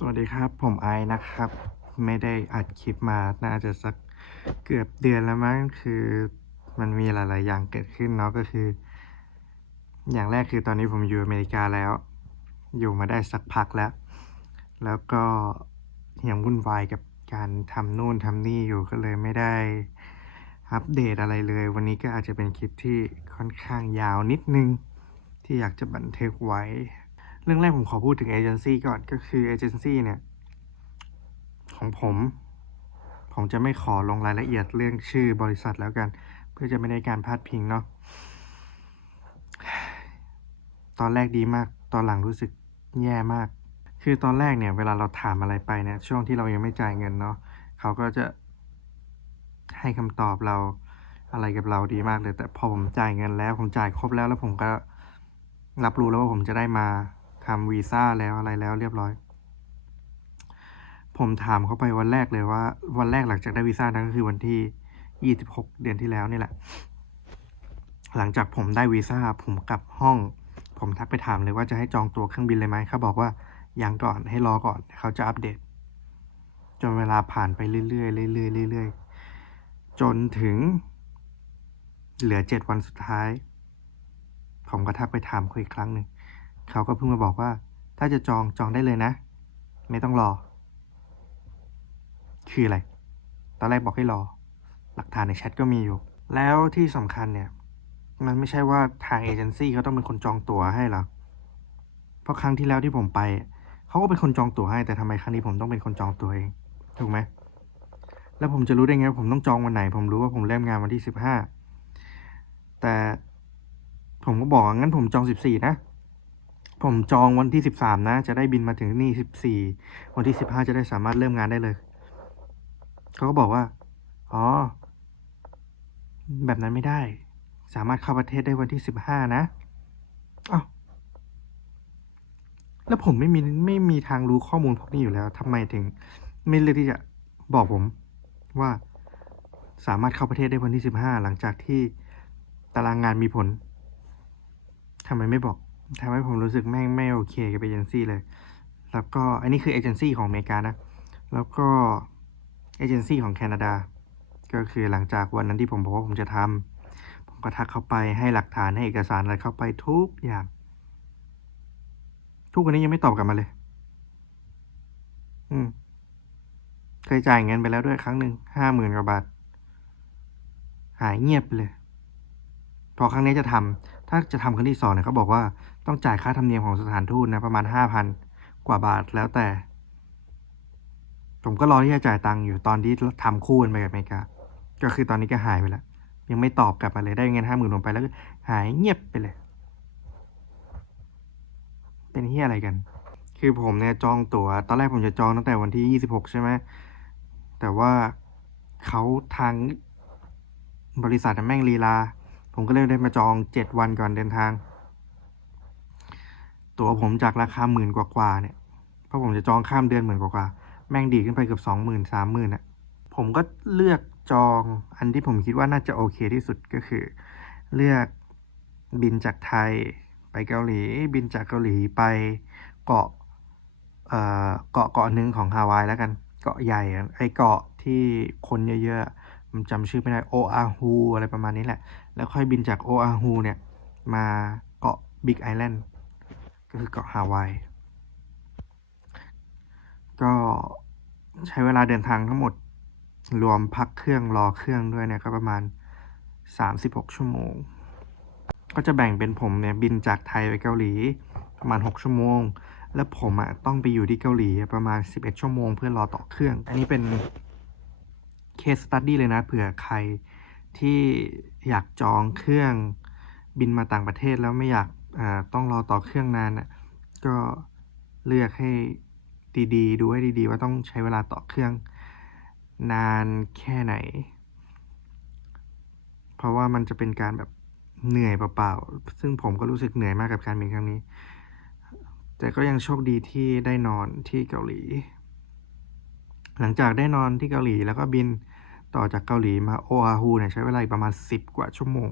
สวัสดีครับผมไอนะครับ ไม่ได้อัดคลิปมาน่าจะสักเกือบเดือนแล้วมั้งคือมันมีหลาย ๆ อย่างเกิดขึ้นเนาะก็คือ อย่างแรกคือตอนนี้ผมอยู่อเมริกาแล้ว อยู่มาได้สักพักแล้ว แล้วก็ยังวุ่นวายกับการทำนู่นทำนี่อยู่ก็เลยไม่ได้อัปเดตอะไรเลย วันนี้ก็อาจจะเป็นคลิปที่ค่อนข้างยาวนิดนึง ที่อยากจะบันทึกไว้ รื่องแรกผมขอพูดถึงเอเจนซี่ก่อนก็คือเอเจนซี่เนี่ย ของผม ผมจะไม่ขอลงรายละเอียดเรื่องชื่อบริษัทแล้วกัน เพื่อจะไม่ได้การพาดพิงเนาะตอนแรกดีมาก ตอนหลังรู้สึกแย่มาก คือตอนแรกเนี่ย เวลาเราถามอะไรไปเนี่ยช่วงที่เรายังไม่จ่ายเงินเนาะเขาก็จะให้คำตอบเราอะไรกับเราดีมากเลย แต่พอผมจ่ายเงินแล้ว ผมจ่ายครบแล้วแล้วผมก็รับรู้แล้วว่าผมจะได้มา ทำวีซ่าแล้วอะไรแล้วเรียบร้อย ผมถามเขาไปวันแรกเลยว่า วันแรกหลังจากได้วีซ่านั่นก็คือวันที่26เดือนที่แล้วนี่แหละ หลังจากผมได้วีซ่าผมกลับห้อง ผมทักไปถามเลยว่าจะให้จองตั๋วเครื่องบินเลยไหมเขาบอกว่ายังก่อนให้รอก่อนเขาจะอัปเดต จนเวลาผ่านไปเรื่อยๆเรื่อยๆเรื่อยๆจนถึง เหลือเจ็ดวันสุดท้าย ผมก็ทักไปถามเขาอีกครั้งหนึ่ง เขาก็เพิ่งมาบอกว่า ถ้าจะจองจองได้เลยนะ ไม่ต้องรอ คืออะไร ตอนแรกบอกให้รอ หลักฐานในแชทก็มีอยู่ แล้วที่สำคัญเนี่ย มันไม่ใช่ว่าทางเอเจนซี่เขาต้องเป็นคนจองตั๋วให้หรอกเพราะครั้งที่แล้วที่ผมไป เขาก็เป็นคนจองตั๋วให้แต่ทำไมครั้งนี้ผมต้องเป็นคนจองตั๋วเอง ถูกไหมแล้วผมจะรู้ได้ไงว่าผมต้องจองวันไหน ผมรู้ว่าผมเริ่มงานวันที่สิบห้าแต่ผมก็บอกงั้นผมจองสิบสี่นะ ผมจองวันที่สิบสามนะ จะได้บินมาถึงนี่สิบสี่วันที่สิบห้าจะได้สามารถเริ่มงานได้เลย เขาก็บอกว่า อ๋อ แบบนั้นไม่ได้ สามารถเข้าประเทศได้วันที่สิบห้านะอ้าวแล้วผมไม่มีไม่มีทางรู้ข้อมูลพวกนี้อยู่แล้วทำไมถึง ไม่เลือกที่จะบอกผมว่าสามารถเข้าประเทศได้วันที่สิบห้าหลังจากที่ตารางงานมีผลทำไมไม่บอก ทำให้ผมรู้สึกแม่งไม่โอเคกับเอเจนซี่เลย แล้วก็อันนี้คือเอเจนซี่ของอเมริกานะ แล้วก็เอเจนซี่ของแคนาดา ก็คือหลังจากวันนั้นที่ผมบอกว่าผมจะทำผมก็ทักเข้าไปให้หลักฐานให้เอกสารอะไรเข้าไปทุกอย่าง ทุกวันนี้ยังไม่ตอบกลับมาเลย อืมเคยจ่ายเงินไปแล้วด้วยครั้งหนึ่งห้าหมื่นกว่าบาท หายเงียบไปเลย พอครั้งนี้จะทำถ้าจะทำครั้งที่สองเนี่ยเขาบอกว่า ต้องจ่ายค่าธรรมเนียมของสถานทูตนะประมาณห้าพันกว่าบาทแล้วแต่ ผมก็รอที่จะจ่ายตังค์อยู่ตอนที่ทำคู่กันไปกับอเมริกา ก็คือตอนนี้ก็หายไปแล้ว ยังไม่ตอบกลับมาเลยได้เงินห้าหมื่นลงไปแล้วก็หายเงียบไปเลย เป็นเฮียอะไรกัน คือผมเนี่ยจองตั๋ว ตอนแรกผมจะจองตั้งแต่วันที่ยี่สิบหกใช่ไหมแต่ว่าเขาทางบริษัทแม่งลีลา ผมก็เลยได้มาจองเจ็ดวันก่อนเดินทาง ตัวผมจากราคาหมื่นกว่าๆเนี่ยเพราะผมจะจองข้ามเดือนหมื่นกว่าๆแม่งดีขึ้นไปเกือบสองหมื่นสามหมื่นอะผมก็เลือกจองอันที่ผมคิดว่าน่าจะโอเคที่สุดก็คือ เลือกบินจากไทยไปเกาหลี บินจากเกาหลีไปเกาะเอ่อเกาะเกาะหนึ่งของฮาวายแล้วกันเกาะใหญ่ไอเกาะที่คนเยอะๆผมจำชื่อไม่ได้โออาฮูอะไรประมาณนี้แหละ แล้วค่อยบินจากโออาฮูเนี่ยมาเกาะบิ๊กไอแลนด์ ก็คือเกาะฮาวาย ก็ใช้เวลาเดินทางทั้งหมดรวมพักเครื่องรอเครื่องด้วยเนี่ยก็ประมาณ 36 ชั่วโมง ก็จะแบ่งเป็นผมเนี่ยบินจากไทยไปเกาหลีประมาณ 6 ชั่วโมง แล้วผมอะต้องไปอยู่ที่เกาหลีประมาณ 11 ชั่วโมงเพื่อรอต่อเครื่อง อันนี้เป็นเคสตัดดี้เลยนะเผื่อใครที่อยากจองเครื่องบินมาต่างประเทศแล้วไม่อยาก ต้องรอต่อเครื่องนานน่ะก็เลือกให้ดีๆ ดูให้ดีๆ ว่าต้องใช้เวลาต่อเครื่องนานแค่ไหน เพราะว่ามันจะเป็นการแบบเหนื่อยเปล่าๆ ซึ่งผมก็รู้สึกเหนื่อยมากกับการบินครั้งนี้ แต่ก็ยังโชคดีที่ได้นอนที่เกาหลี หลังจากได้นอนที่เกาหลีแล้วก็บินต่อจากเกาหลีมาโออาฮูเนี่ยใช้เวลาประมาณ 10 กว่าชั่วโมง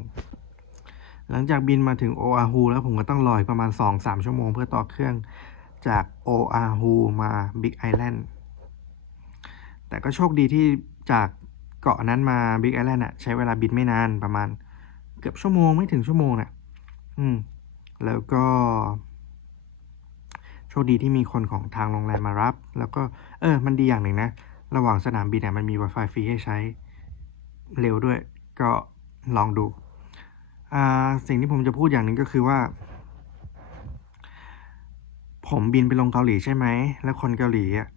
หลังจากบินมาถึงโออาฮูแล้วผมก็ต้องรออีกประมาณ 2-3 ชั่วโมงเพื่อต่อเครื่องจากโออาฮูมาบิ๊กไอแลนด์แต่ก็โชคดีที่จากเกาะนั้นมาบิ๊กไอแลนด์อะใช้เวลาบินไม่นานประมาณ เกือบชั่วโมงไม่ถึงชั่วโมงน่ะอืม แล้วก็ โชคดีที่มีคนของทางโรงแรมมารับ แล้วก็ เออ มันดีอย่างหนึ่งนะ ระหว่างสนามบินเนี่ยมันมี Wi-Fi ฟรีให้ใช้ เร็วด้วย ก็ลองดู สิ่งที่ผมจะพูดอย่างหนึ่งก็คือว่า ผมบินไปลงเกาหลีใช่ไหม แล้วคนเกาหลีอะ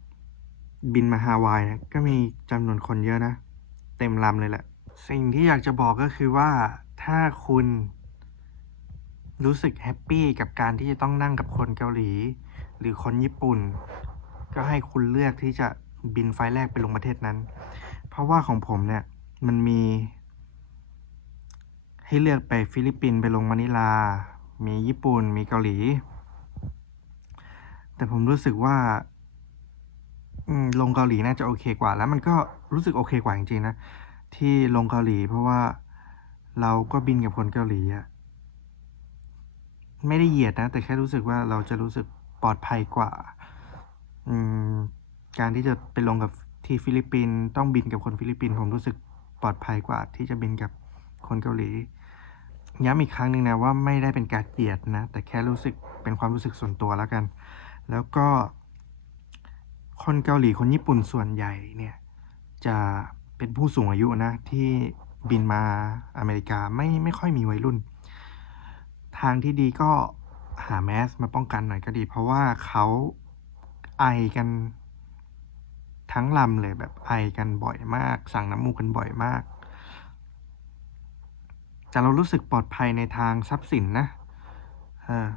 บินมาฮาวายนี่ยก็มีจำนวนคนเยอะนะ เต็มลำเลยแหละ สิ่งที่อยากจะบอกก็คือว่าถ้าคุณรู้สึกแฮปปี้กับการที่จะต้องนั่งกับคนเกาหลี หรือคนญี่ปุ่น ก็ให้คุณเลือกที่จะบินไฟล์แรกไปลงประเทศนั้น เพราะว่าของผมเนี่ยมันมี ให้เลือกไปฟิลิปปินส์ไปลงมะนิลา มีญี่ปุ่น มีเกาหลี แต่ผมรู้สึกว่าลงเกาหลีน่าจะโอเคกว่า แล้วมันก็รู้สึกโอเคกว่าจริงๆนะ ที่ลงเกาหลีเพราะว่าเราก็บินกับคนเกาหลีอะไม่ได้เหยียดนะ แต่แค่รู้สึกว่าเราจะรู้สึกปลอดภัยกว่าการที่จะไปลงกับที่ฟิลิปปินส์ต้องบินกับคนฟิลิปปินส์ผมรู้สึกปลอดภัยกว่าที่จะบินกับคนเกาหลี ย้ำอีกครั้งหนึ่งนะว่าไม่ได้เป็นการเหยียดนะ แต่แค่รู้สึกเป็นความรู้สึกส่วนตัวแล้วกัน แล้วก็ คนเกาหลีคนญี่ปุ่นส่วนใหญ่เนี่ย จะเป็นผู้สูงอายุนะ ที่บินมาอเมริกาไม่ไม่ค่อยมีวัยรุ่น ทางที่ดีก็หาแมสมาป้องกันหน่อยก็ดี เพราะว่าเขาไอกันทั้งลำเลยแบบไอกันบ่อยมาก สั่งน้ำมูกกันบ่อยมาก แต่เรารู้สึกปลอดภัยในทางทรัพย์สินนะเออ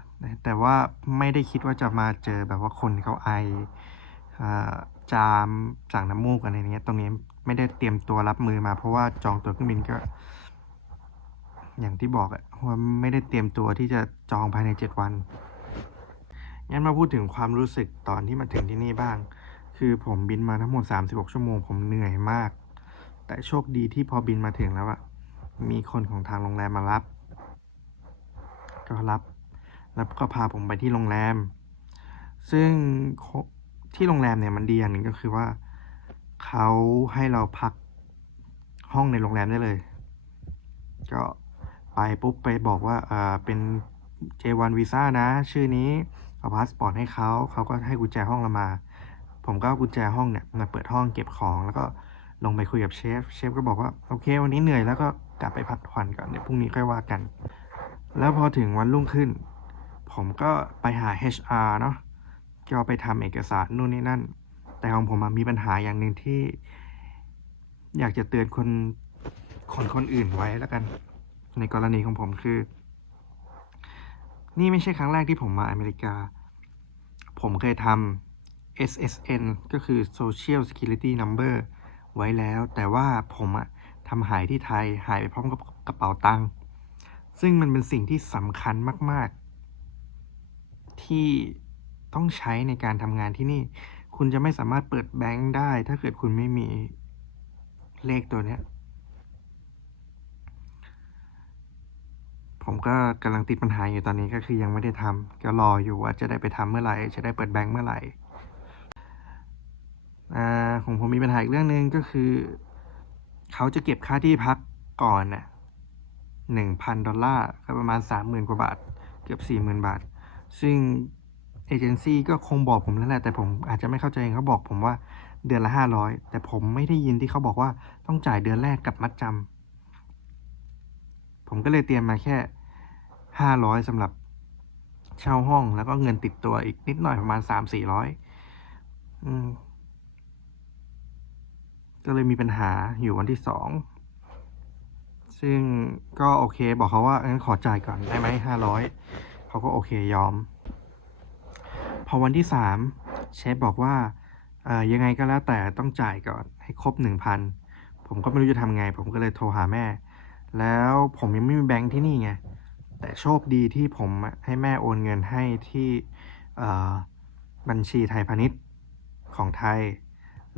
แต่ว่าไม่ได้คิดว่าจะมาเจอแบบว่าคนเขาไอจามสั่งน้ำมูกอะไรเนี้ย ตรงนี้ไม่ได้เตรียมตัวรับมือมา เพราะว่าจองตั๋วเครื่องบินก็ อย่างที่บอกอะว่าไม่ได้เตรียมตัวที่จะจองภายในเจ็ดวันงั้นมาพูดถึงความรู้สึกตอนที่มาถึงที่นี่บ้าง คือผมบินมาทั้งหมด 36 ชั่วโมง ผมเหนื่อยมาก แต่โชคดีที่พอบินมาถึงแล้วอะ มีคนของทางโรงแรมมารับ ก็รับ แล้วก็พาผมไปที่โรงแรม ซึ่งที่โรงแรมเนี่ยมันดีอย่างหนึ่งก็คือว่าเขาให้เราพักห้องในโรงแรมได้เลย ก็ไปปุ๊บไปบอกว่าเออเป็น J1 วีซ่านะ ชื่อนี้เอาพาสปอร์ตให้เขาเขาก็ให้กุญแจห้องเรามา ผมก็กุญแจห้องเนี่ยมาเปิดห้องเก็บของแล้วก็ ลงไปคุยกับเชฟ เชฟก็บอกว่าโอเค วันนี้เหนื่อยแล้วก็กลับไปพักผ่อนก่อนเดี๋ยวพรุ่งนี้ค่อยว่ากัน แล้วพอถึงวันรุ่งขึ้น ผมก็ไปหา HR เนาะก็ไปทำเอกสารนู่นนี่นั่น แต่ของผมมีปัญหาอย่างหนึ่งที่ อยากจะเตือนคนคนคนอื่นไว้แล้วกัน ในกรณีของผมคือ นี่ไม่ใช่ครั้งแรกที่ผมมาอเมริกา ผมเคยทำ SSN ก็คือ Social Security Number ไว้แล้ว แต่ว่าผมอะทำหายที่ไทยหายไปพร้อมกับกระเป๋าตังค์ซึ่งมันเป็นสิ่งที่สำคัญมาก ๆ ที่ต้องใช้ในการทำงานที่นี่ คุณจะไม่สามารถเปิดแบงค์ได้ ถ้าเกิดคุณไม่มีเลขตัวเนี้ย ผมก็กำลังติดปัญหาอยู่ตอนนี้ก็คือยังไม่ได้ทำก็รออยู่ว่าจะได้ไปทำเมื่อไหร่ จะได้เปิดแบงค์เมื่อไหร่ ของผมมีปัญหาอีกเรื่องหนึ่งก็คือ เขาจะเก็บค่าที่พักก่อนน่ะหนึ่งพันดอลลาร์ก็ประมาณสามหมื่นกว่าบาท เกือบสี่หมื่นบาท ซึ่งเอเจนซี่ก็คงบอกผมแล้วแหละแต่ผมอาจจะไม่เข้าใจเขาบอกผมว่าเดือนละห้าร้อยแต่ผมไม่ได้ยินที่เขาบอกว่าต้องจ่ายเดือนแรกกับมัดจำผมก็เลยเตรียมมาแค่ห้าร้อยสำหรับเช่าห้องแล้วก็เงินติดตัวอีกนิดหน่อยประมาณสามสี่ร้อยอืม ก็เลยมีปัญหาอยู่วันที่สองซึ่งก็โอเคบอกเขาว่างั้นขอจ่ายก่อนได้ไหมห้าร้อยเขาก็โอเคยอม พอวันที่สามเชฟบอกว่าเอ่อยังไงก็แล้วแต่ต้องจ่ายก่อนให้ครบหนึ่งพันผมก็ไม่รู้จะทำไง ผมก็เลยโทรหาแม่ แล้วผมยังไม่มีแบงค์ที่นี่ไง แต่โชคดีที่ผมให้แม่โอนเงินให้ที่บัญชีไทยพาณิชย์ของไทย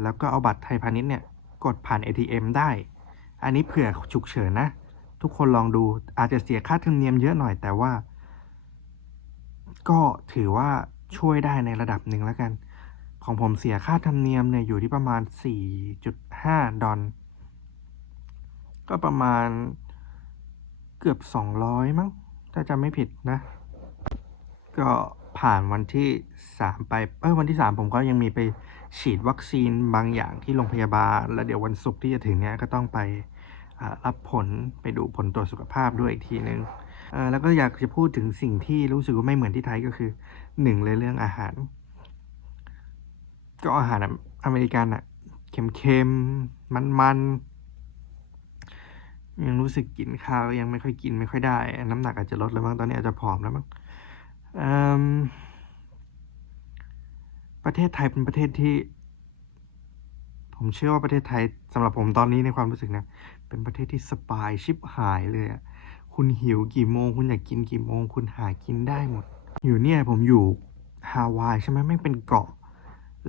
แล้วก็เอาบัตรไทยพาณิชย์เนี่ย กดผ่าน ATM ได้ อันนี้เผื่อฉุกเฉินนะ ทุกคนลองดูอาจจะเสียค่าธรรมเนียมเยอะหน่อยแต่ว่า ก็ถือว่าช่วยได้ในระดับหนึ่งแล้วกัน ของผมเสียค่าธรรมเนียมเนี่ยอยู่ที่ประมาณ 4.5 ดอลก็ประมาณเกือบ 200 มั้ง ถ้าจำไม่ผิดนะ ก็ผ่านวันที่ 3 ไป เออวันที่ 3 ผมก็ยังมีไป ฉีดวัคซีนบางอย่างที่โรงพยาบาล แล้วเดี๋ยววันศุกร์ที่จะถึงเนี้ยก็ต้องไปรับผลไปดูผลตรวจสุขภาพด้วยอีกทีนึงเอ่อแล้วก็อยากจะพูดถึงสิ่งที่รู้สึกว่าไม่เหมือนที่ไทยก็คือหนึ่งเลยเรื่องอาหาร ก็อาหารอเมริกันอะเค็มๆมันๆยังรู้สึกกินข้าวยังไม่ค่อยกินไม่ค่อยได้ น้ำหนักอาจจะลดแล้วมั้งตอนนี้อาจจะผอมแล้วมั้งอิ่ม ประเทศไทยเป็นประเทศที่ ผมเชื่อว่าประเทศไทยสำหรับผมตอนนี้ในความรู้สึกนะ เป็นประเทศที่สบายชิบหายเลยอะคุณหิวกี่โมง คุณอยากกินกี่โมง คุณหากินได้หมด อยู่เนี่ยผมอยู่ฮาวายใช่ไหมแม่งเป็นเกาะ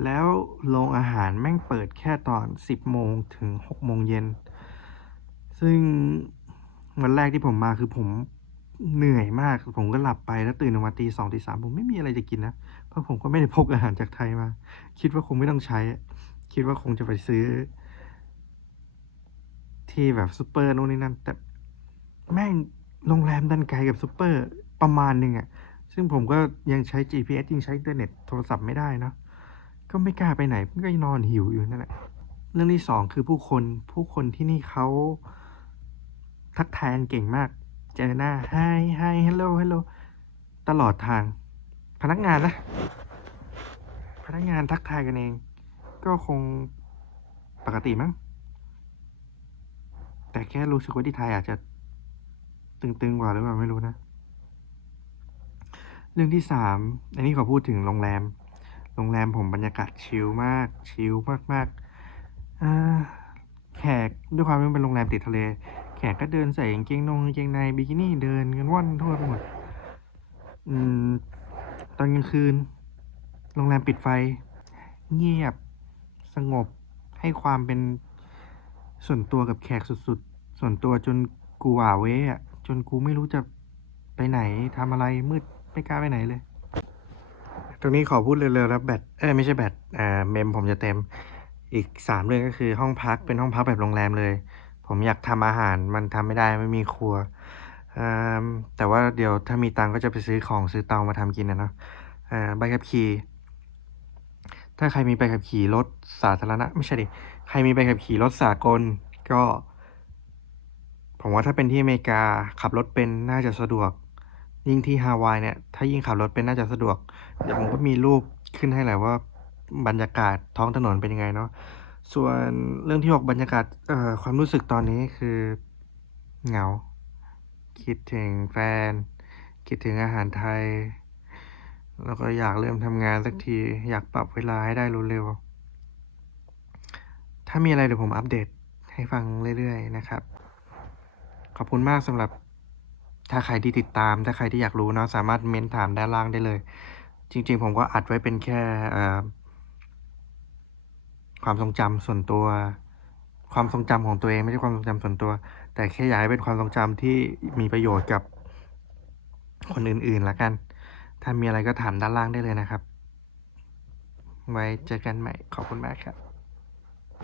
แล้วโรงอาหารแม่งเปิดแค่ตอน 10 โมงถึง 6 โมงเย็น ซึ่งวันแรกที่ผมมาคือผม เหนื่อยมาก ผมก็หลับไปแล้วตื่นออกมาตีสองตีสามผมไม่มีอะไรจะกินนะ เพราะผมก็ไม่ได้พกอาหารจากไทยมา คิดว่าคงไม่ต้องใช้ คิดว่าคงจะไปซื้อ ที่แบบซูเปอร์นู่นนี่นั่น แต่แม่งโรงแรมดันไกลกับซูเปอร์ประมาณหนึ่งอะซึ่งผมก็ยังใช้ GPS ยังใช้อินเทอร์เน็ตโทรศัพท์ไม่ได้นะก็ไม่กล้าไปไหนก็นอนหิวอยู่นั่นแหละ เรื่องที่สองคือผู้คนผู้คนที่นี่เขาทักทายกันเก่งมาก เจอหน้า hi hi hello hello ตลอดทาง พนักงานนะ พนักงานทักทายกันเอง ก็คงปกติมั้ง แต่แค่รู้สึกว่าที่ไทยอาจจะ ตึงๆกว่าหรือเปล่าไม่รู้นะ เรื่องที่สามอันนี้ขอพูดถึงโรงแรม โรงแรมผมบรรยากาศชิลมาก ชิลมากๆแขกด้วยความที่เป็นโรงแรมติดทะเล แขกก็เดินใส่กางเกงนงกางเกงในบิกินี่เดินกันว่อนทั่วไปหมด อืม ตอนกลางคืน โรงแรมปิดไฟ เงียบ สงบ ให้ความเป็นส่วนตัวกับแขกสุดๆ ส่วนตัวจนกูหว่าเว้อะจนกูไม่รู้จะไปไหนทำอะไรมืดไม่กล้าไปไหนเลย ตรงนี้ขอพูดเร็วๆแล้วแบตเอ้ยไม่ใช่แบตอ่าเมมผมจะเต็ม อีกสามเรื่องก็คือห้องพักเป็นห้องพักแบบโรงแรมเลย ผมอยากทำอาหารมันทำไม่ได้ไม่มีครัวแต่ว่าเดี๋ยวถ้ามีตังก็จะไปซื้อของซื้อเตามาทำกินนะเนาะใบขับขี่ถ้าใครมีใบขับขี่รถสาธารณะไม่ใช่ดิใครมีใบขับขี่รถสากลก็ ผมว่าถ้าเป็นที่อเมริกาขับรถเป็นน่าจะสะดวก ยิ่งที่ฮาวายเนี่ย ถ้ายิ่งขับรถเป็นน่าจะสะดวกเดี๋ยวผมก็มีรูปขึ้นให้แหละว่าบรรยากาศท้องถนนเป็นยังไงเนาะ ส่วนเรื่องที่หกบรรยากาศความรู้สึกตอนนี้คือเหงา คิดถึงแฟน คิดถึงอาหารไทย แล้วก็อยากเริ่มทำงานสักที อยากปรับเวลาให้ได้เร็วๆถ้ามีอะไรเดี๋ยวผมอัปเดตให้ฟังเรื่อยๆนะครับ ขอบคุณมากสำหรับถ้าใครที่ติดตาม ถ้าใครที่อยากรู้เนาะสามารถเม้นถามด้านล่างได้เลย จริง ๆ ผมก็อัดไว้เป็นแค่ ความทรงจำส่วนตัว ความทรงจำของตัวเองไม่ใช่ความทรงจำส่วนตัว แต่แค่อยากให้เป็นความทรงจำที่มีประโยชน์กับคนอื่นๆละกัน ถ้ามีอะไรก็ถามด้านล่างได้เลยนะครับ ไว้เจอกันใหม่ขอบคุณมากครับ